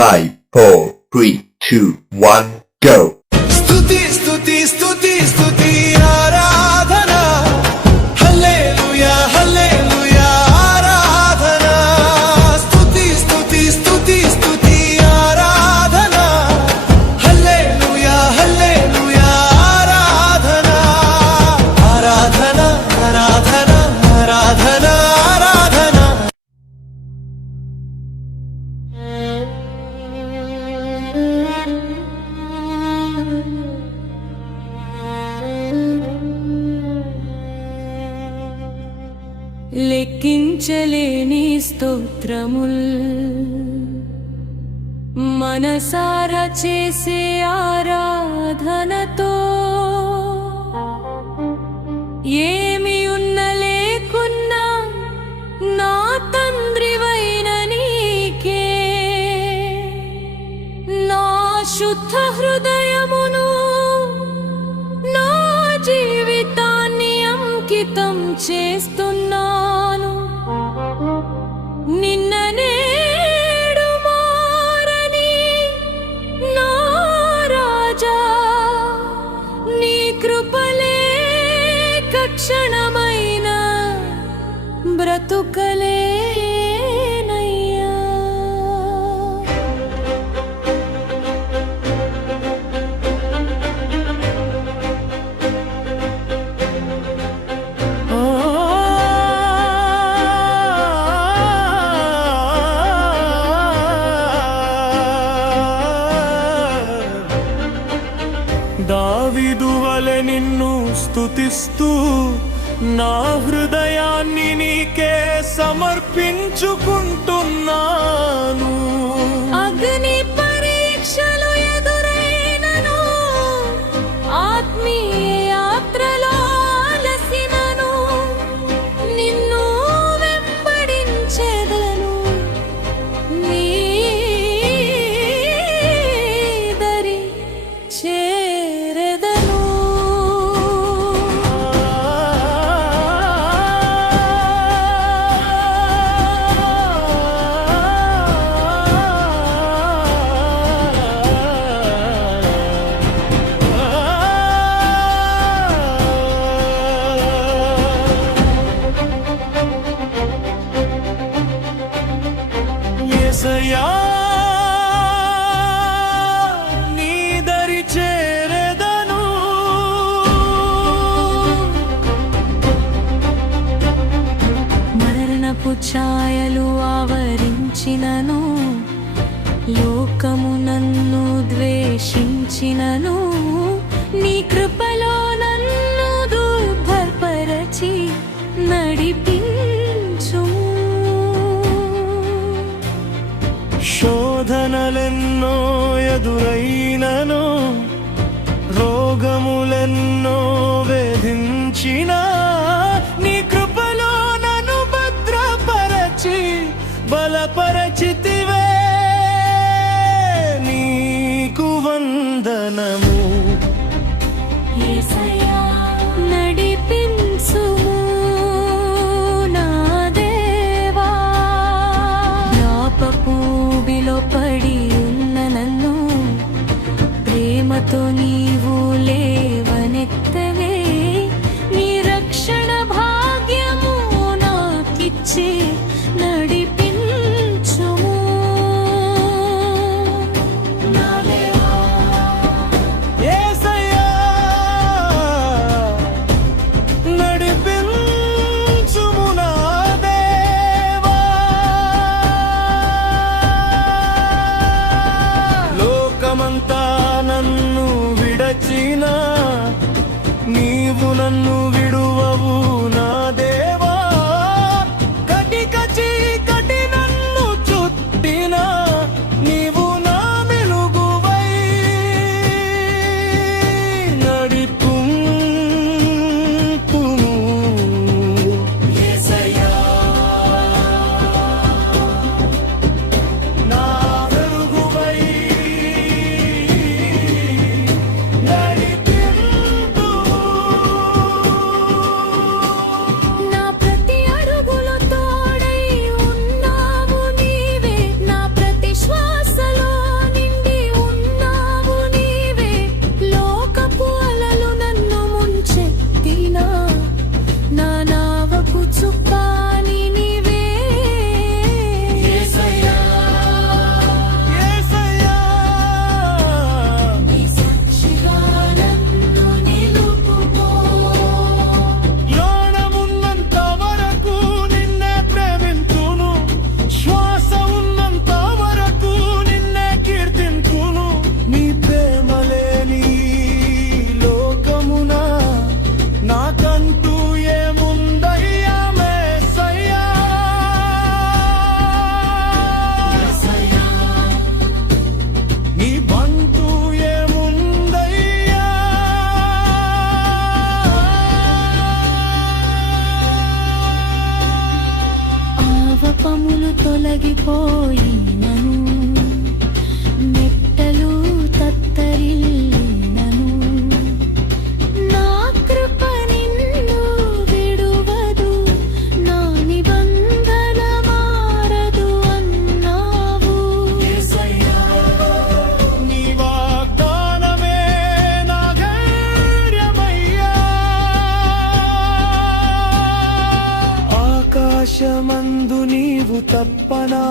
5, 4, 3, 2, 1, go! స్తుతి స్తుతి స్తుతి స్తుతి ఆరాధన హల్లెలూయా హల్లెలూయా ఆరాధన స్తుతి స్తుతి స్తుతి స్తుతి ఆరాధన హల్లెలూయా హల్లెలూయా ఆరాధన ఆరాధన ఆరాధన ఆరాధన ఆరాధన లెక్కించలేని స్తోత్రముల్ మనసారా చేసే ఆరాధనతో ఏమి ఉన్న లేకున్నా నా తండ్రివైన నీకే నా శుద్ధ హృదయమును నా జీవితాన్ని అంకితం చేస్తున్నాను నిన్న నేడు మారని నా రాజా నీ కృపలే క్షణమైన బ్రతుకలేనయ్యా దావీదు వలె నిన్ను స్తుతిస్తూ నా హృదయాన్ని నీకే సమర్పించుకుంటున్నాను అగ్ని పరీక్షలు ఎదురైనను ఆత్మీయ యాత్రలో అలసినను నిన్ను వెంబడించెదను నీ దరి చేరెదను యేసయ్యా నీ దరి చేరెదను మరణపు ఛాయలు ఆవరించినను లోకము నన్ను ద్వేషించినను నీ కృపలో నన్ను దుర్భరపరచి నడిపించు శోధనలెన్నో ఎదురైనను రోగములెన్నో వేధించిన నీ కృపలో నన్ను భద్రపరచి బలపరచితివే నీకు వందనము యేసయ్యా నడిపించుము నా దేవా పాపూబిలో పడి ఉన్న నన్ను ప్రేమతో నీవు లేవనెత్తవే నీ రక్షణ భాగ్యము నాకిచ్చి నడిపించుము నా దేవా యేసయ్యా నడిపించుము నా దేవా లోకమంతా నన్ను విడచినా నీవు నన్ను విడువవు నా దేవా కటిక చీకటి నన్ను చుట్టినా నీవు నా వెలుగువై నడిపింపుము యేసయ్యా నా వెలుగువై నడిపింపుము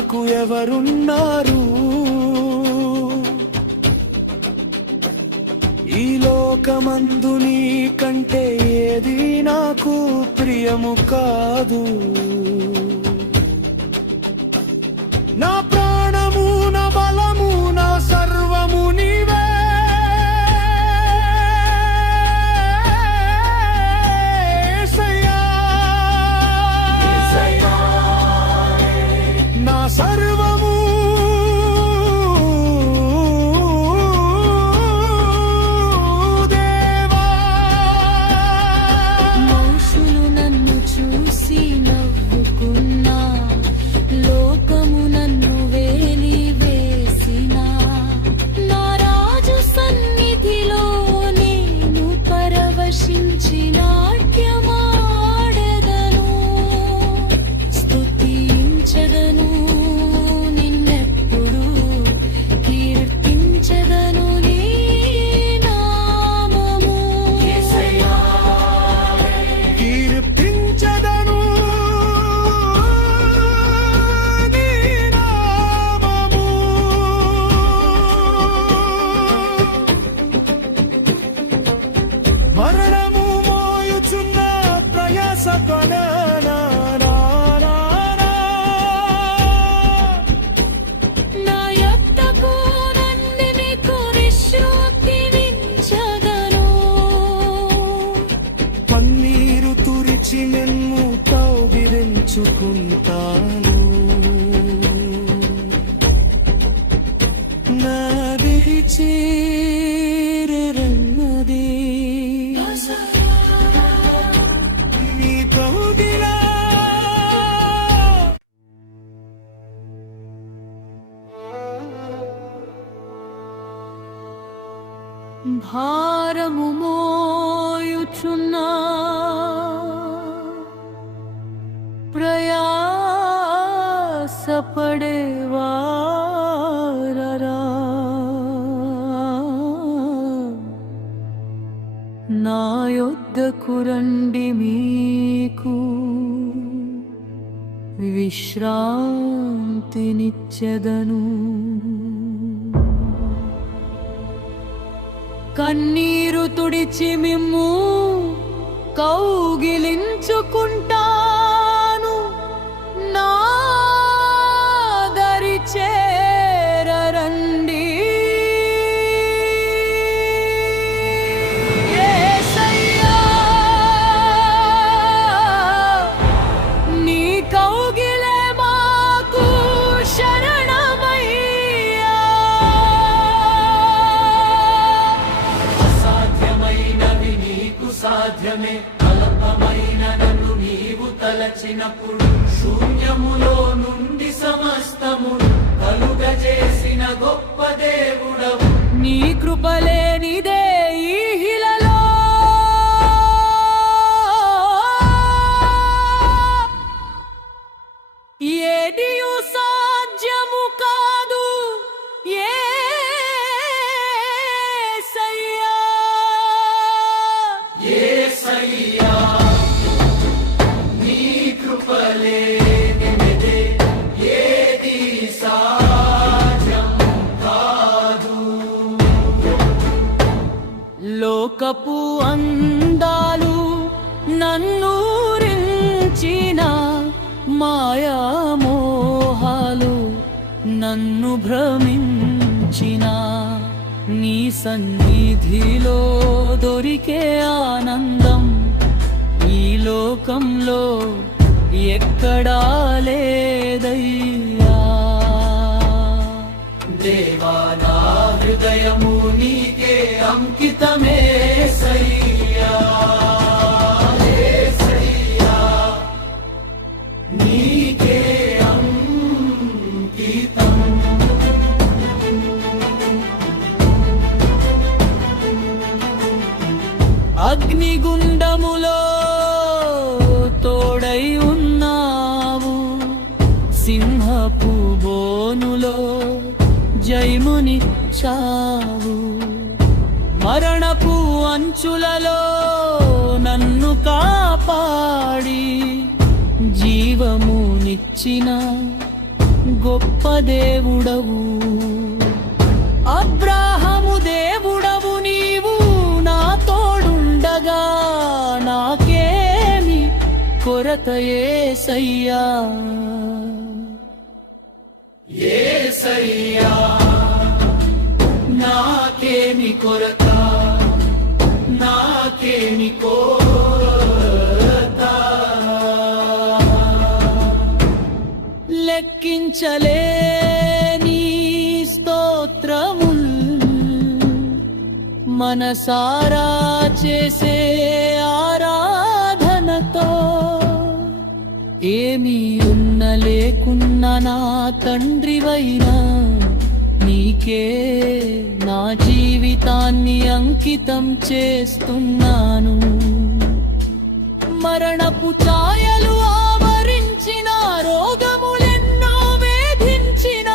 నాకు ఎవరున్నారు? ఈ లోకమందు నీ కంటే ఏది నాకు ప్రియము కాదు. నా ప్రాణము, నా బలము, నా సర్వము నీవే. నా సర్వము దేవా. మనుషులు నన్ను చూసి నవ్వుకున్నా, లోకము నన్ను వేలివేసినా, నా రాజు సన్నిధిలో నేను పరవశించి నాట్యమాడెదను, స్తుతించెదను, నిన్నెప్పుడు కీర్తించెదను నీ నామము. కీర్తించెదను నీ నామము. మరణము మోయుచున్న ప్రయాస నా యొద్దకు రండి, మీకు విశ్రాంతినిచ్చెదను. పన్నీరు తురిచి నిన్ను కౌగిలించుకుంటాను. నాది చేరన్నది నీ కౌగిలా. భారము మోయుచున్నా, ప్రయాసపడేవారరా, నా యొద్దకు రండి, మీకు విశ్రాంతినిచ్చెదను. కన్నీరు తుడిచి మిమ్ము కౌగిలించుకుంటాను, నా దరి చేరరండి. యేసయ్యా, నీ కౌగిలే మాకు శరణమయ్యా. అసాధ్యమైనవి నీకు సాధ్యమే, అల్పమైన నన్ను నీవు తలచినప్పుడు, శూన్యములో నుండి సమస్తము కలుగజేసిన గొప్ప దేవుడవు. నీ కృపలేనిదే ఈహిలలో, ఏదియు సాధ్యము కాదు. యేసయ్యా, యేసయ్యా, నీ కృపలేనిదే ఏది సాధ్యం కాదు. లోకపు అందాలు నన్నూరించిన, మాయామోహాలు నన్ను భ్రమించిన, నీ సన్నిధిలో దొరికే ఆనందం ఈ లోకంలో ఎక్కడా లేదయ్యా. దేవా, నా హృదయము నీకే అంకితమే సయ్యా. యేసయ్యా, నీకే అంకితం. అగ్నిగుండములో తోడై ఉన్నావు, సింహపు బోనులో జయమునిచ్చావు, మరణపు అంచులలో నన్ను కాపాడి జీవమునిచ్చిన గొప్ప దేవుడవు. అబ్రాహాము దేవుడవు నీవు, నా తోడుండగా నాకేమి కొరత యేసయ్యా. యేసయ్యా నాకేమి కొరత, నాకేమి కొరత. లెక్కించలేని స్తోత్రముల్ మనసారా చేసే ఆరాధనతో, ఏమీ ఉన్న లేకున్నా నా తండ్రివైనా నీకే నా జీవితాన్ని అంకితం చేస్తున్నాను. మరణపు ఛాయలు ఆవరించిన, రోగములెన్నో వేధించిన,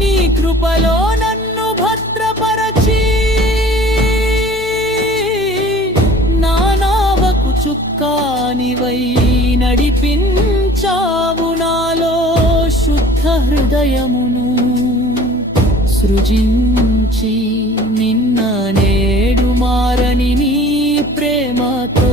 నీ కృపలో నన్ను భద్రపరచి నా నావకు చుక్కానివై నడిపించావు. నాలో శుద్ధ హృదయమును సృజించి నిన్న నేడు మారని నీ ప్రేమతో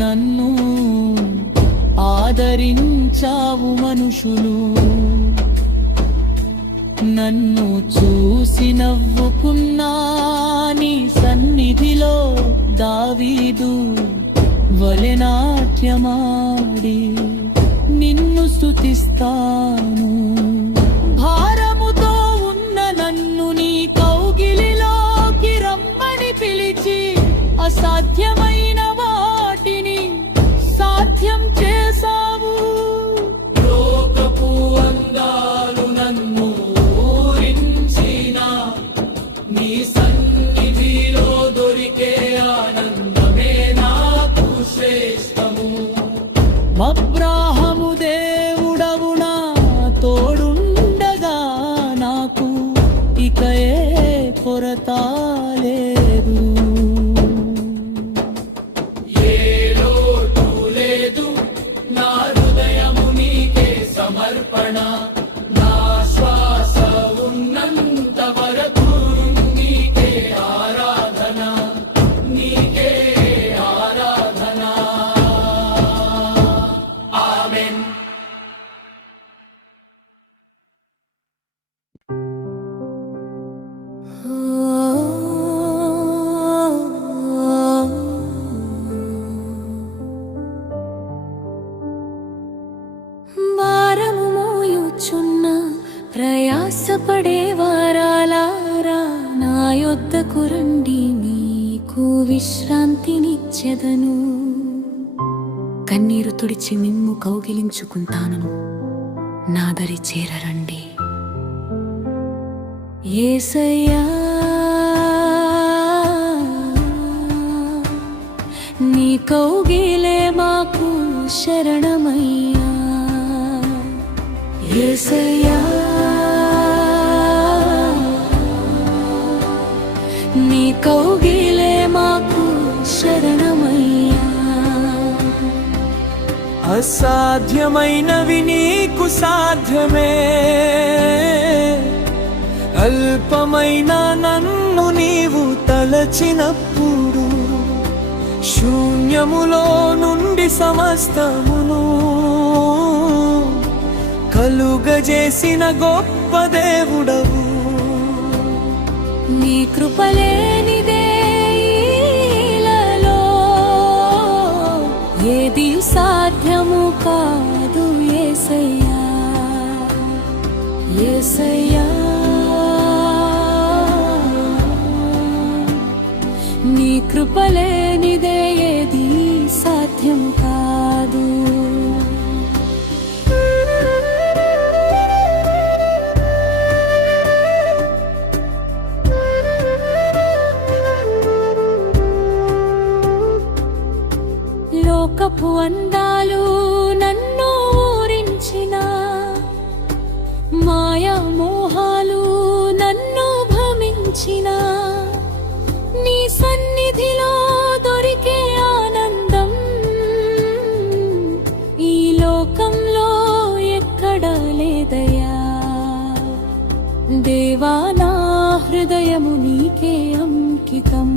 నన్ను ఆదరించావు. మనుషులు నన్ను చూసి నవ్వుకున్నా, నీ సన్నిధిలో దావీదు వలె నాట్యమాడి నిన్ను స్తుతిస్తాను. భారముతో ఉన్న నన్ను నీ కౌగిలిలోకి రమ్మని పిలిచి, అసాధ్యమైన వాటిని సాధ్యం చేసావు. లోకపు అందాలు నన్ను ఊరించిన, నీ సన్నిధిలో దొరికే ఆనందమే నాకు శ్రేష్టము. అబ్రాహాము దేవుడవు నా తోడుండగా నాకు ఇక ఏ కొరత లేదు. ఏ లోటు లేదు, నా హృదయము నీకే సమర్పణ. నా శ్వాస ఉన్నంత వరకు నీకే ఆరాధన, నీకే ఆరాధన. ఆమేన్. భారము మోయుచున్న ప్రయాసపడే వారాలారా, నా యొద్దకు రండి, మీకు విశ్రాంతినిచ్చెదను. కన్నీరు తుడిచి మిమ్ము కౌగిలించుకుంటాను, నా దరి చేరరండి. యేసయ్యా నీ కౌగిలే మాకు శరణమయ్యా. యేసయ్యా నీ కౌగిలే మాకు శరణమయ్యా. అసాధ్యమైనవి నీకు సాధ్యమే, అల్పమైన నన్ను నీవు తలచినప్పుడు, శూన్యములో నుండి సమస్తమును కలుగజేసిన గొప్ప దేవుడవు. నీ కృపలేనిదే ఈలలో ఏది సాధ్యము కాదు. యేసయ్యా యేసయ్యా నీ కృపలేనిదే ఏది సాధ్యం కాదు. లోకపు అందాలు నన్ను ఊరించిన, మాయా మోహాలు నన్ను భ్రమించిన, నీ సన్నిధిలో దొరికే ఆనందం ఈ లోకంలో దేవా నా హృదయము నీకే అంకితం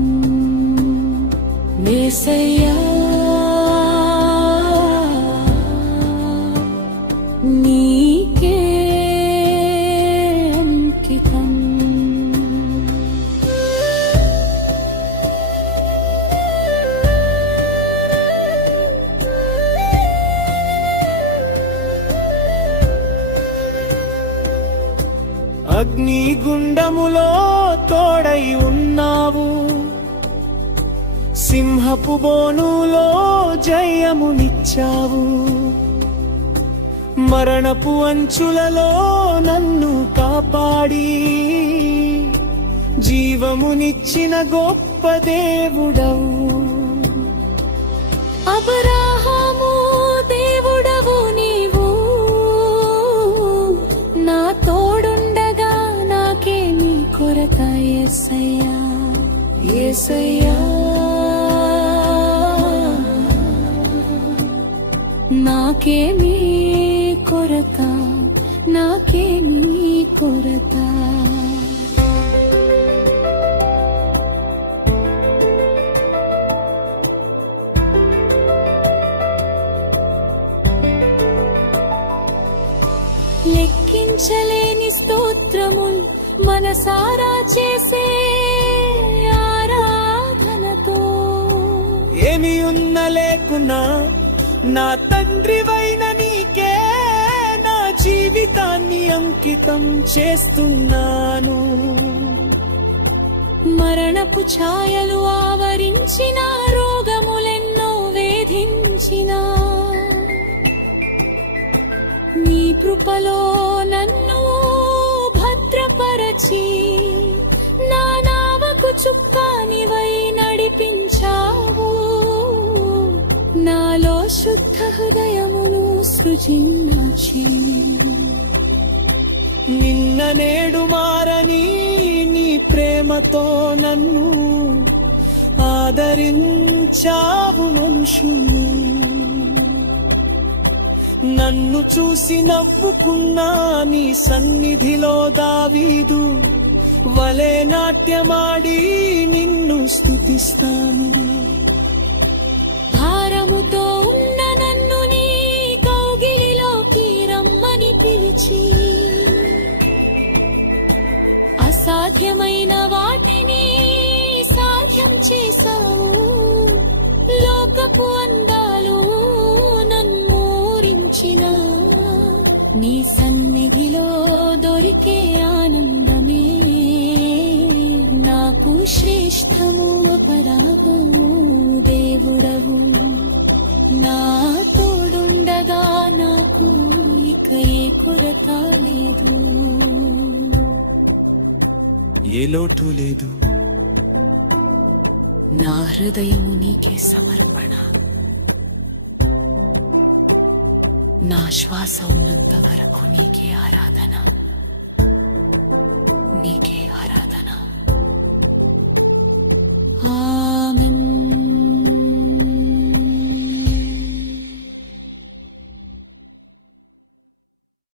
యేసయ్యా నీకే అంకితం అగ్నిగుండములో తోడై ఉన్నావు, సింహపు బోనులో జయమునిచ్చావు, మరణపు అంచులలో నన్ను కాపాడి జీవమునిచ్చిన గొప్ప దేవుడవు. అబ్రహాము దేవుడవు నీవు, నా తోడుండగా నాకేమీ కొరత యేసయ్యా యేసయ్యా నాకేమీ కొరత నాకేమీ కొరత. లెక్కించలేని స్తోత్రముల్ మనసారా చేసే ఆరాధనతో, ఏమి ఉన్న లేకున్నా నా తండ్రివైన నీకే నా జీవితాన్ని అంకితం చేస్తున్నాను. మరణపు ఛాయలు ఆవరించిన, రోగములెన్నో వేధించిన, నీ కృపలో నన్ను భద్రపరచి నా నావకు చుక్కానివై నడిపించావు. నాలో శుద్ధ హృదయమును సృజించి, నిన్న నేడు మారని నీ ప్రేమతో నన్ను ఆదరించావు. మనుషులు నన్ను చూసి నవ్వుకున్నా, నీ సన్నిధిలో దావీదు వలె నాట్యమాడి నిన్ను స్తుతిస్తాను. భారముతో ఉన్న నన్ను నీ కౌగిలిలోకి రమ్మని పిలిచి, అసాధ్యమైన వాటిని సాధ్యం చేశావు. లోకపు అందాలు నన్నూరించిన, నీ సన్నిధిలో దొరికే ఆనందమే నాకు శ్రేష్టము. పరాగము దేవుడవు, నా తోడుండగా నాకు ఇక ఏ కొరత లేదు. ఏ లోటు లేదు. నా హృదయము నీకే సమర్పణ, నా శ్వాస ఉన్నంత వరకు నీకే ఆరాధన, నీకే ఆరాధన.